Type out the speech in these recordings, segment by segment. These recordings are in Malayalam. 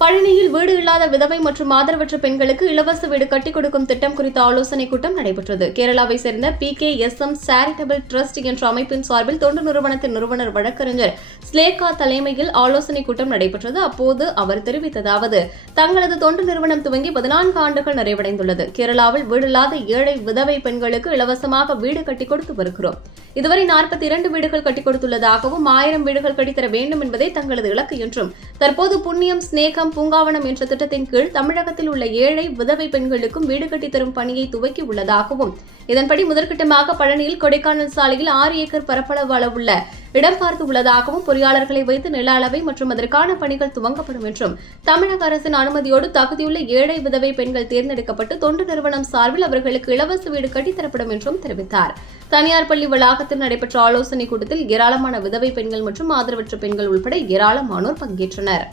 பழனியில் வீடு இல்லாத விதவை மற்றும் ஆதரவற்ற பெண்களுக்கு இலவச வீடு கட்டிக் கொடுக்கும் திட்டம் குறித்த ஆலோசனைக் கூட்டம் நடைபெற்றது. கேரளாவை சேர்ந்த PKSM சேரிட்டபிள் ட்ரஸ்ட் என்ற அமைப்பின் சார்பில் தொண்டு நிறுவனத்தின் நிறுவனர் வழக்கறிஞர் ஸ்லேகா தலைமையில் ஆலோசனைக் கூட்டம் நடைபெற்றது. அப்போது அவர் தெரிவித்ததாவது, தங்களது தொண்டு நிறுவனம் துவங்கி 14 ஆண்டுகள் நிறைவடைந்துள்ளது. கேரளாவில் வீடில்லாத ஏழை விதவை பெண்களுக்கு இலவசமாக வீடு கட்டிக் கொடுத்து வருகிறோம். இதுவரை 42 வீடுகள் கட்டிக் கொடுத்துள்ளதாகவும் 1000 வீடுகள் கட்டித்தர வேண்டும் என்பதே தங்களது இலக்கு என்றும், தற்போது புண்ணியம் ஸ்நேகம் பூங்காவனம் என்ற திட்டத்தின் கீழ் தமிழகத்தில் உள்ள ஏழை விதவை பெண்களுக்கும் வீடு கட்டித்தரும் பணியை துவக்கி உள்ளதாகவும், இதன்படி முதற்கட்டமாக பழனியில் கொடைக்கானல் சாலையில் 6 ஏக்கர் பரப்பளவு அளவுள்ள இடம் பார்த்து உள்ளதாகவும், பொறியாளர்களை வைத்து நில அளவை மற்றும் அதற்கான பணிகள் துவங்கப்படும் என்றும், தமிழக அரசின் அனுமதியோடு தகுதியுள்ள ஏழை விதவை பெண்கள் தேர்ந்தெடுக்கப்பட்டு தொண்டு நிறுவனம் சார்பில் அவர்களுக்கு இலவச வீடு கட்டித்தரப்படும் என்றும் தெரிவித்தார். தனியார் பள்ளி வளாகத்தில் நடைபெற்ற ஆலோசனைக் கூட்டத்தில் ஏராளமான விதவை பெண்கள் மற்றும் ஆதரவற்ற பெண்கள் உட்பட ஏராளமானோர் பங்கேற்றனர்.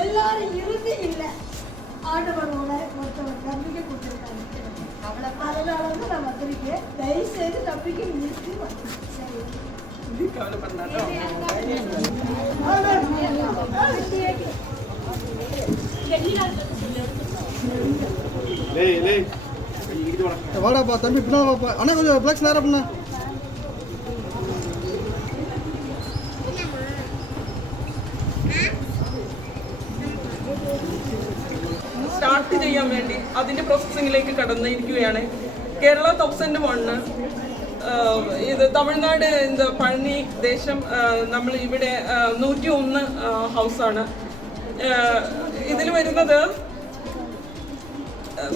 எல்லாரும் இருந்து இல்லை ஆண்டவனோட ஒருத்தவர் நம்பிக்கை கொடுத்துருக்காங்க. அதனால வந்து நான் வந்திருக்கேன். தயவு செய்து நம்பிக்கை இருக்கு. வாடாப்பா தம்பி பின்னால வாப்பா. அண்ணா கொஞ்சம் ஃப்ளெக்ஸ் நேரம் பண்ணா. സ്റ്റാർട്ട് ചെയ്യാൻ വേണ്ടി അതിൻ്റെ പ്രോസസ്സിങ്ങിലേക്ക് കടന്നിരിക്കുകയാണ്. കേരള 1001 ഇത് തമിഴ്നാട് പഴനി ദേശം നമ്മൾ ഇവിടെ 101 ഹൗസാണ്. ഇതിൽ വരുന്നത്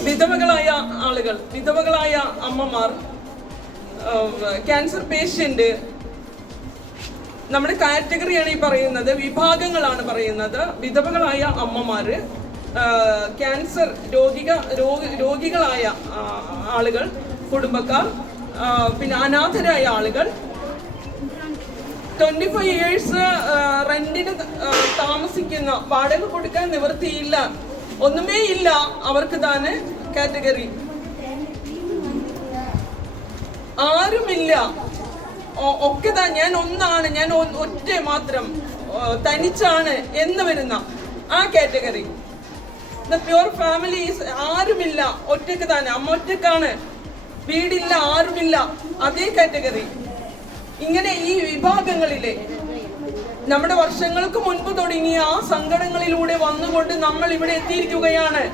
വിധവകളായ ആളുകൾ, വിധവകളായ അമ്മമാർ, ക്യാൻസർ പേഷ്യൻ്റ്, നമ്മുടെ കാറ്റഗറിയാണ് ഈ പറയുന്നത്, വിഭാഗങ്ങളാണ് പറയുന്നത്. വിധവകളായ അമ്മമാർ, ക്യാൻസർ രോഗികളായ ആളുകൾ, കുടുംബക്കാർ, പിന്നെ അനാഥരായ ആളുകൾ, 25 ഇയേഴ്സ് റെന്റിന് താമസിക്കുന്ന, വാടക കൊടുക്കാൻ നിവൃത്തിയില്ല, ഒന്നുമേ ഇല്ല അവർക്ക് തന്നെ കാറ്റഗറി. ആരുമില്ല, ഒക്കെ ഞാൻ ഒന്നാണ്, ഞാൻ ഒറ്റ മാത്രം തനിച്ചാണ് എന്ന് വരുന്ന ആ കാറ്റഗറി. ദ പ്യൂർ ഫാമിലീസ്, ആരുമില്ല, ഒറ്റക്ക് തന്നെ, അമ്മ ഒറ്റക്കാണ്, വീടില്ല, ആരുമില്ല, അതേ കാറ്റഗറി. ഇങ്ങനെ ഈ വിഭാഗങ്ങളിലെ നമ്മുടെ വർഷങ്ങൾക്ക് മുൻപ് തുടങ്ങിയ ആ സങ്കടങ്ങളിലൂടെ വന്നുകൊണ്ട് നമ്മൾ ഇവിടെ എത്തിയിരിക്കുകയാണ്.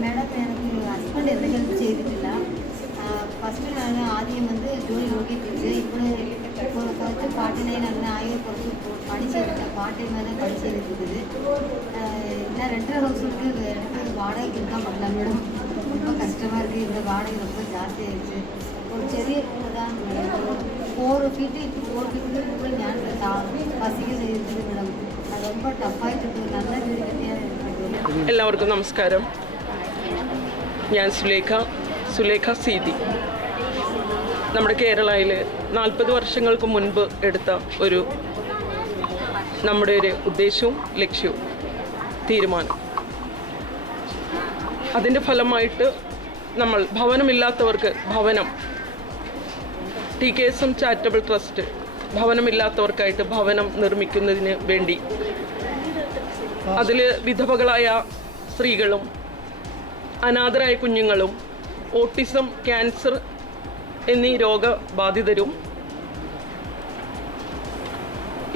மேடம், எனக்கு ஹஸ்பண்ட் எந்த ஹெல்ப் செய்திട്ടില്ല. ഫസ്റ്റ് ഞാൻ ആദ്യം വന്ന് ജോലി നോക്കിയിട്ടുണ്ട്. ഇപ്പോൾ കുറച്ച് പാർട്ട് ടൈം അങ്ങനെ ആയി കുറച്ച് പണി ചെയ്തിട്ട് പാർട്ട് ടൈം തന്നെ പണി ചെയ്തിട്ടുണ്ട്. ഞാൻ 2 ஹவுஸுக்கு எனக்கு வாடகைக்கு இருக்கான் பண்ணலாம் மேடம். ரொம்ப கஷ்டமாக இருக்குது. இந்த வாடகை ரொம்ப ஜாஸ்தி ஆயிடுச்சு. ஒரு ചെറിയ தான் மேடம், 4 ഫീറ്റ് ഞാൻ വസിക്കുന്ന இருக்குது மேடம். அது ரொம்ப ടഫായിട്ടുണ്ട്. നല്ല വീട് കിട്ടിയാൽ. എല്ലാവർക്കും നമസ്കാരം. ഞാൻ സുലേഖ സീതി. നമ്മുടെ കേരളയിൽ 40 വർഷങ്ങൾക്ക് മുൻപ് എടുത്ത നമ്മുടെ ഒരു ഉദ്ദേശവും ലക്ഷ്യവും തീരുമാനം. അതിൻ്റെ ഫലമായിട്ട് നമ്മൾ ഭവനമില്ലാത്തവർക്ക് ഭവനം, TKSM ചാരിറ്റബിൾ ട്രസ്റ്റ് ഭവനമില്ലാത്തവർക്കായിട്ട് ഭവനം നിർമ്മിക്കുന്നതിന് വേണ്ടി അതിൽ വിധവകളായ സ്ത്രീകളും അനാഥരായ കുഞ്ഞുങ്ങളും ഓട്ടിസം, ക്യാൻസർ എന്നീ രോഗബാധിതരും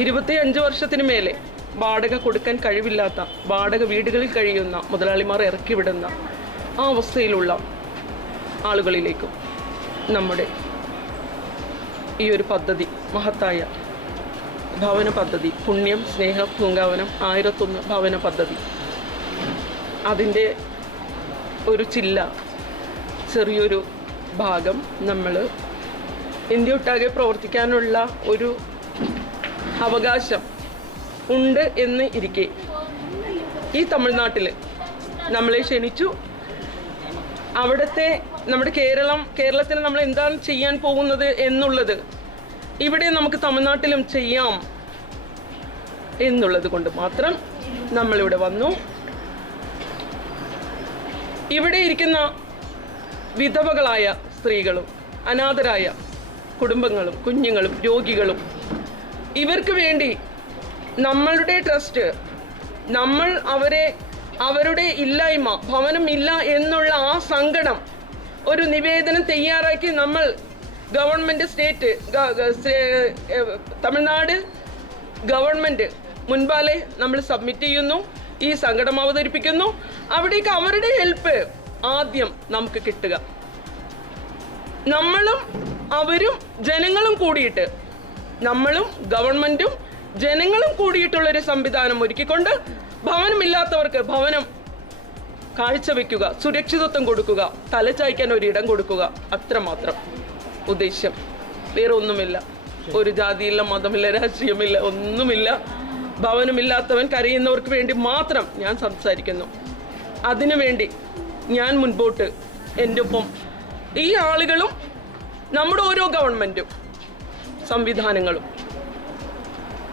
25 വർഷത്തിന് മേലെ വാടക കൊടുക്കാൻ കഴിവില്ലാത്ത വാടക വീടുകളിൽ കഴിയുന്ന മുതലാളിമാർ ഇറക്കി വിടുന്ന ആ അവസ്ഥയിലുള്ള ആളുകളിലേക്കും നമ്മുടെ ഈ ഒരു പദ്ധതി, മഹത്തായ ഭവന പദ്ധതി, പുണ്യം സ്നേഹ പൂങ്കാവനം 1001 ഭവന പദ്ധതി, അതിൻ്റെ ഒരു ചെറിയൊരു ഭാഗം നമ്മൾ ഇന്ത്യ ഒട്ടാകെ പ്രവർത്തിക്കാനുള്ള ഒരു അവകാശം ഉണ്ട് എന്ന് ഇരിക്കെ ഈ തമിഴ്നാട്ടിൽ നമ്മളെ ക്ഷണിച്ചു. അവിടുത്തെ നമ്മുടെ കേരളത്തിൽ നമ്മൾ എന്താണ് ചെയ്യാൻ പോകുന്നത് എന്നുള്ളത് ഇവിടെ നമുക്ക് തമിഴ്നാട്ടിലും ചെയ്യാം എന്നുള്ളത് കൊണ്ട് മാത്രം നമ്മളിവിടെ വന്നു. ഇവിടെ ഇരിക്കുന്ന വിധവകളായ സ്ത്രീകളും അനാഥരായ കുടുംബങ്ങളും കുഞ്ഞുങ്ങളും രോഗികളും ഇവർക്ക് വേണ്ടി നമ്മളുടെ ട്രസ്റ്റ്, നമ്മൾ അവരുടെ ഇല്ലായ്മ, ഭവനമില്ല എന്നുള്ള ആ സങ്കടം ഒരു നിവേദനം തയ്യാറാക്കി നമ്മൾ ഗവൺമെൻറ് തമിഴ്നാട് ഗവൺമെൻറ് മുൻപാലെ നമ്മൾ സബ്മിറ്റ് ചെയ്യുന്നു, ഈ സങ്കടം അവതരിപ്പിക്കുന്നു. അവിടേക്ക് അവരുടെ ഹെൽപ്പ് ആദ്യം നമുക്ക് കിട്ടുക. നമ്മളും അവരും ജനങ്ങളും കൂടിയിട്ട്, നമ്മളും ഗവൺമെൻറ്റും ജനങ്ങളും കൂടിയിട്ടുള്ളൊരു സംവിധാനം ഒരുക്കിക്കൊണ്ട് ഭവനമില്ലാത്തവർക്ക് ഭവനം കാഴ്ചവെക്കുക, സുരക്ഷിതത്വം കൊടുക്കുക, തലചായ്ക്കാൻ ഒരിടം കൊടുക്കുക, അത്രമാത്രം ഉദ്ദേശ്യം. വേറെ ഒന്നുമില്ല. ഒരു ജാതിയില്ല, മതമില്ല, രാഷ്ട്രീയമില്ല, ഒന്നുമില്ല. ഭവനമില്ലാത്തവൻ കരയുന്നവർക്ക് വേണ്ടി മാത്രം ഞാൻ സംസാരിക്കുന്നു. അതിനുവേണ്ടി ഞാൻ മുൻപോട്ട്, എൻ്റെ ഒപ്പം ഈ ആളുകളും നമ്മുടെ ഓരോ ഗവൺമെൻറ്റും സംവിധാനങ്ങളും.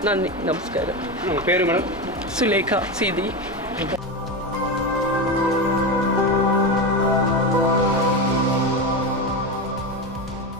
നന്ദി, നമസ്കാരം. പേര് മേഡം? സുലേഖ സീതി.